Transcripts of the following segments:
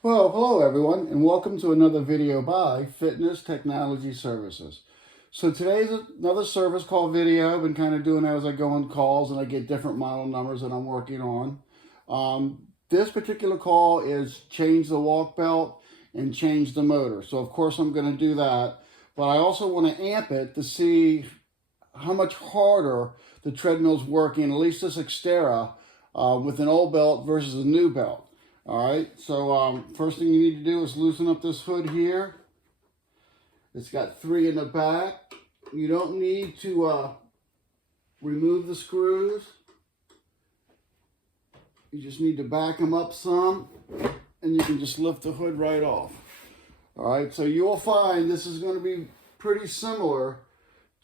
Well, hello everyone, and welcome to another video by Fitness Technology Services. So today's another service call video. I've been kind of doing that as I go on calls and I get different model numbers that I'm working on. This particular call is change the walk belt and change the motor. So of course I'm going to do that, but I also want to amp it to see how much harder the treadmill's working, at least this Xterra, with an old belt versus a new belt. All right, so first thing you need to do is loosen up this hood here. It's got 3 in the back. You don't need to remove the screws. You just need to back them up some, and you can just lift the hood right off. All right, so you will find this is going to be pretty similar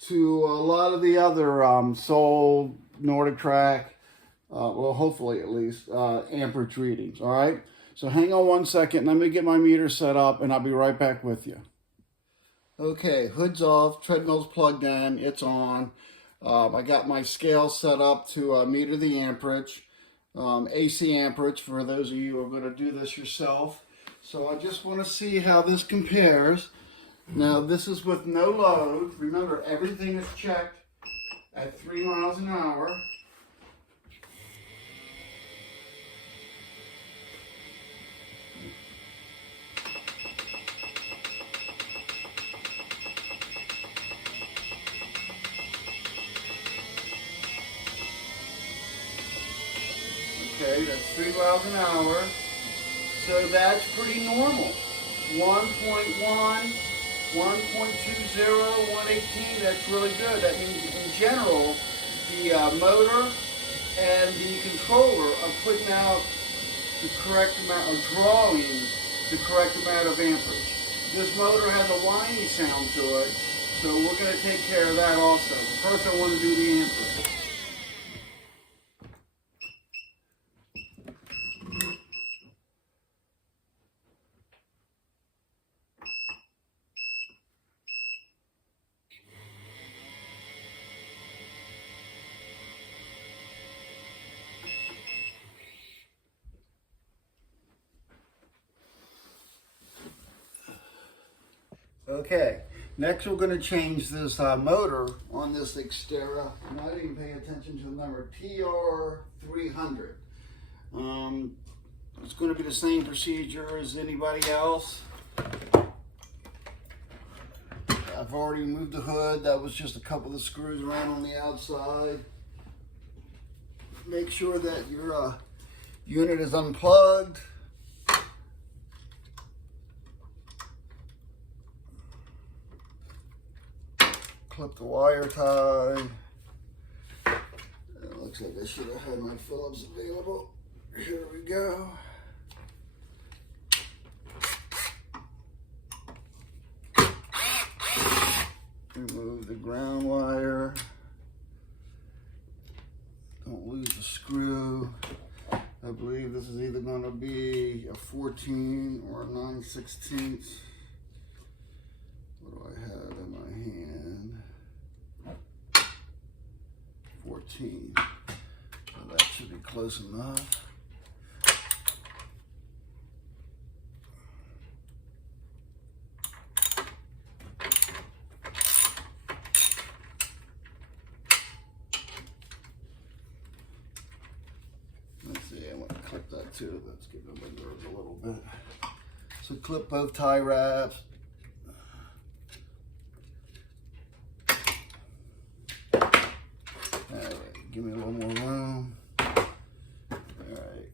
to a lot of the other sold Nordictrack, well, hopefully at least, amperage readings, all right? So hang on 1 second. Let me get my meter set up, and I'll be right back with you. Okay, hood's off, treadmill's plugged in, it's on. I got my scale set up to meter the amperage, AC amperage for those of you who are going to do this yourself. So I just want to see how this compares. Now, this is with no load. Remember, everything is checked at 3 miles an hour. Okay, that's 3 miles an hour. So that's pretty normal. 1.1, 1.20, 118, that's really good. That means in general, the motor and the controller are putting out the correct amount, or drawing the correct amount of amperage. This motor has a whiny sound to it, so we're going to take care of that also. First I want to do the amperage. Okay, next we're going to change this motor on this Xterra, and I didn't pay attention to the number, TR300. It's going to be the same procedure as anybody else. I've already removed the hood. That was just a couple of screws around on the outside. Make sure that your unit is unplugged. Clip the wire tie. It looks like I should have had my Phillips available. Here we go. Remove the ground wire. Don't lose the screw. I believe this is either going to be a 14 or a 9/16. What do I have in my hand? 14. Well, that should be close enough. Let's see, I want to clip that too. Let's get on my nerves a little bit. So clip both tie wraps. Give me a little more room. Alright.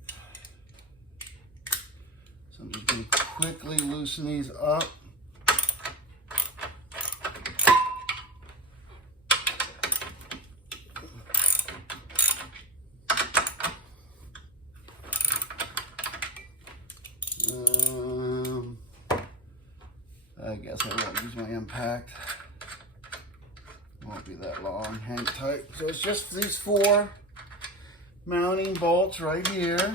So I'm just going to quickly loosen these up. I guess I won't use my impact. Won't be that long, hang tight. So it's just these 4 mounting bolts right here.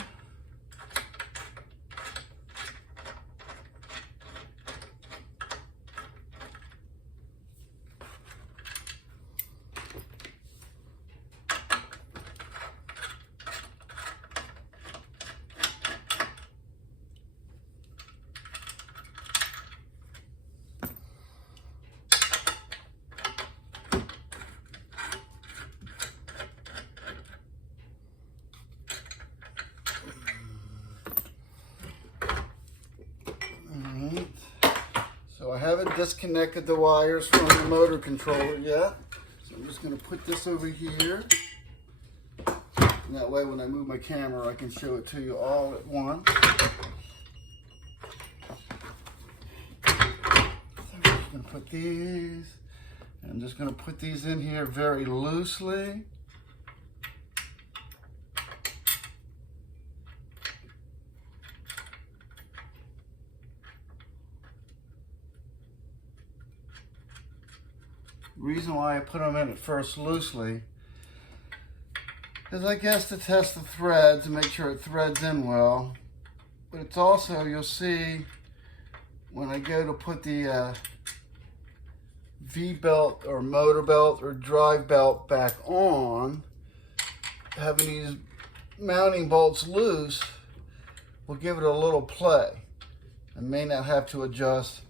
haven't disconnected the wires from the motor controller yet. So I'm just going to put this over here. And that way when I move my camera, I can show it to you all at once. So I'm just going to put these. And I'm just going to put these in here very loosely. Reason why I put them in at first loosely is, I guess, to test the thread to make sure it threads in well. But it's also, you'll see when I go to put the V-belt or motor belt or drive belt back on, having these mounting bolts loose will give it a little play. I may not have to adjust.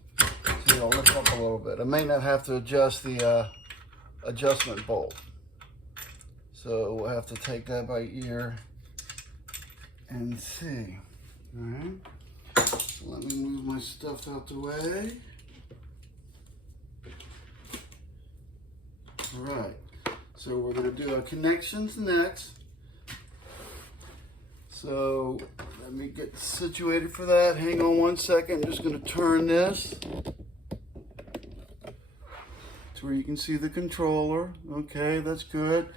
See, I'll lift up a little bit. I may not have to adjust the adjustment bolt. So we'll have to take that by ear and see. All right. So let me move my stuff out the way. All right. So we're going to do our connections next. So let me get situated for that. Hang on one second. I'm just going to turn this to where you can see the controller. Okay, that's good.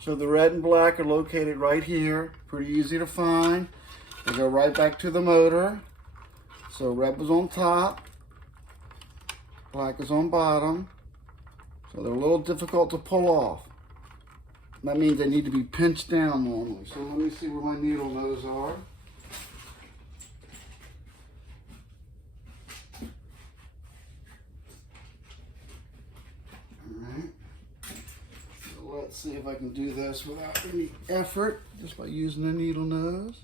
So the red and black are located right here. Pretty easy to find. They go right back to the motor. So red was on top, black is on bottom. So they're a little difficult to pull off. That means they need to be pinched down normally. So let me see where my needle nose are. Alright. So let's see if I can do this without any effort, just by using the needle nose.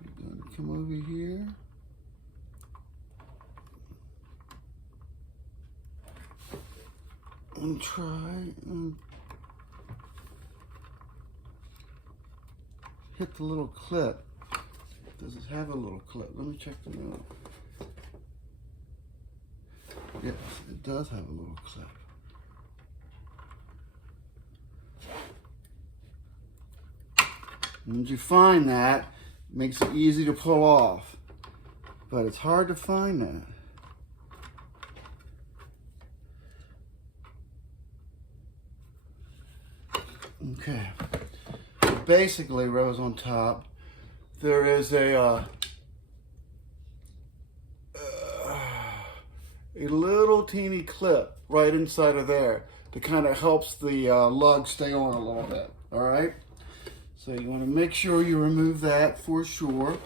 I'm going to come over here. And try and hit the little clip. Does it have a little clip? Let me check the note. Yes, it does have a little clip. Once you find that, it makes it easy to pull off. But it's hard to find that. Okay, so basically, rows on top, there is a little teeny clip right inside of there that kind of helps the lug stay on a little bit, all right? So you want to make sure you remove that for sure.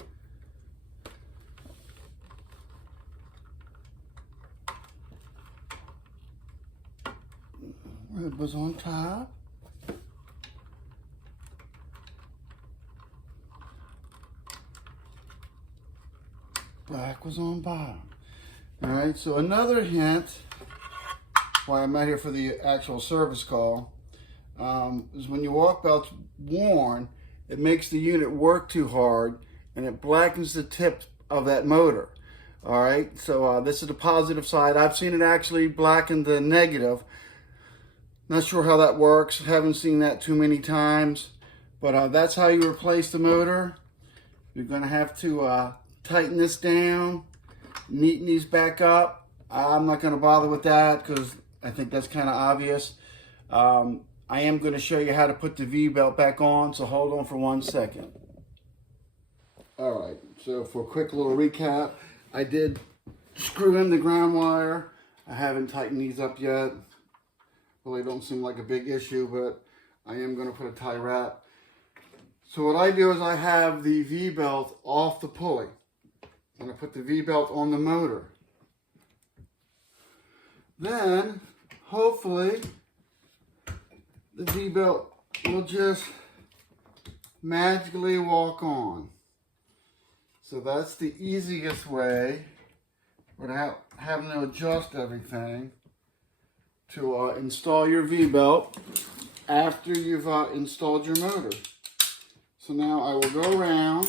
Red was on top. Black was on bottom. All right, so another hint, why I'm out here for the actual service call, is when your walk belt's worn, it makes the unit work too hard and it blackens the tip of that motor. All right, so this is the positive side. I've seen it actually blacken the negative. Not sure how that works. Haven't seen that too many times, but that's how you replace the motor. You're gonna have to tighten this down, neaten these back up. I'm not going to bother with that because I think that's kind of obvious. I am going to show you how to put the V-belt back on, so hold on for 1 second. All right, so for a quick little recap, I did screw in the ground wire. I haven't tightened these up yet. Well, they don't seem like a big issue, but I am going to put a tie wrap. So what I do is I have the V-belt off the pulley. And I put the V-belt on the motor. Then, hopefully, the V-belt will just magically walk on. So that's the easiest way, without having to adjust everything, to install your V-belt after you've installed your motor. So now I will go around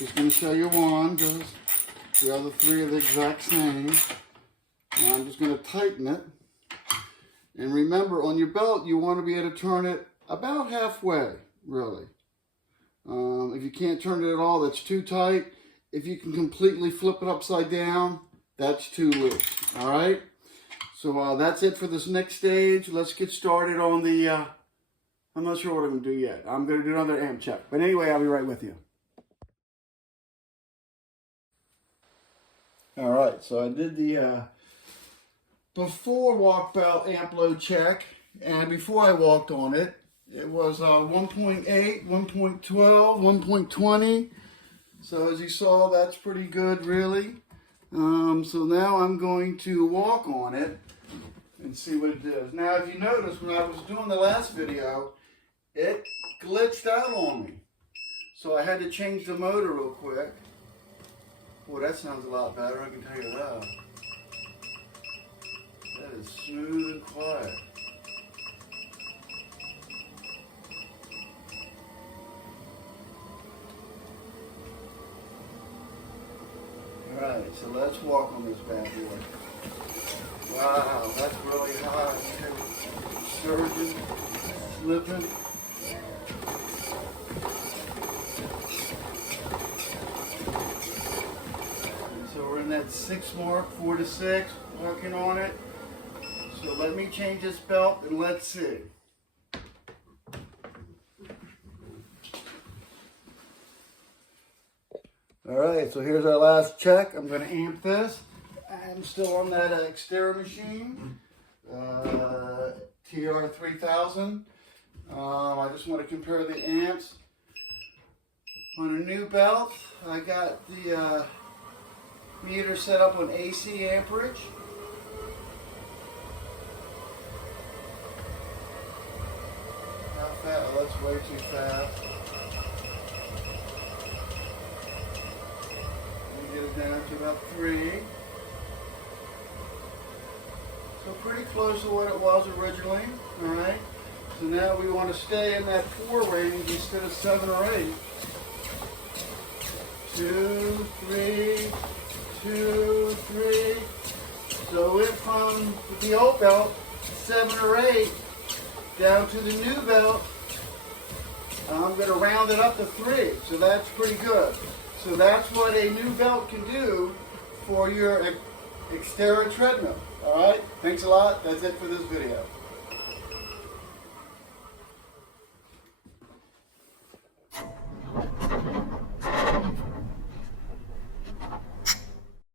Just going to show you one because the other three are the exact same. And I'm just going to tighten it. And remember, on your belt, you want to be able to turn it about halfway, really. If you can't turn it at all, that's too tight. If you can completely flip it upside down, that's too loose. All right? So that's it for this next stage. Let's get started on the, I'm not sure what I'm going to do yet. I'm going to do another amp check. But anyway, I'll be right with you. All right, so I did the before walk belt amp load check. And before I walked on it, it was 1.8, 1.12, 1.20. So as you saw, that's pretty good, really. So now I'm going to walk on it and see what it does. Now, if you notice, when I was doing the last video, it glitched out on me. So I had to change the motor real quick. Boy, that sounds a lot better, I can tell you that. That is smooth and quiet. Alright, so let's walk on this bad boy. Wow, that's really high. Surging, slipping. And so we're in that 6 mark, 4 to 6, working on it. So let me change this belt and let's see. Alright, so here's our last check. I'm going to amp this. I'm still on that Xterra machine, TR3000. I just want to compare the amps. On a new belt, I got the meter set up on AC amperage. How fast? Oh, that's way too fast. Get it down to about 3. So pretty close to what it was originally. Alright. So now we want to stay in that 4 range instead of 7 or 8. 2, 3, 2, 3. So it from the old belt, 7 or 8, down to the new belt, I'm going to round it up to 3. So that's pretty good. So that's what a new belt can do for your Xterra treadmill. All right? Thanks a lot. That's it for this video.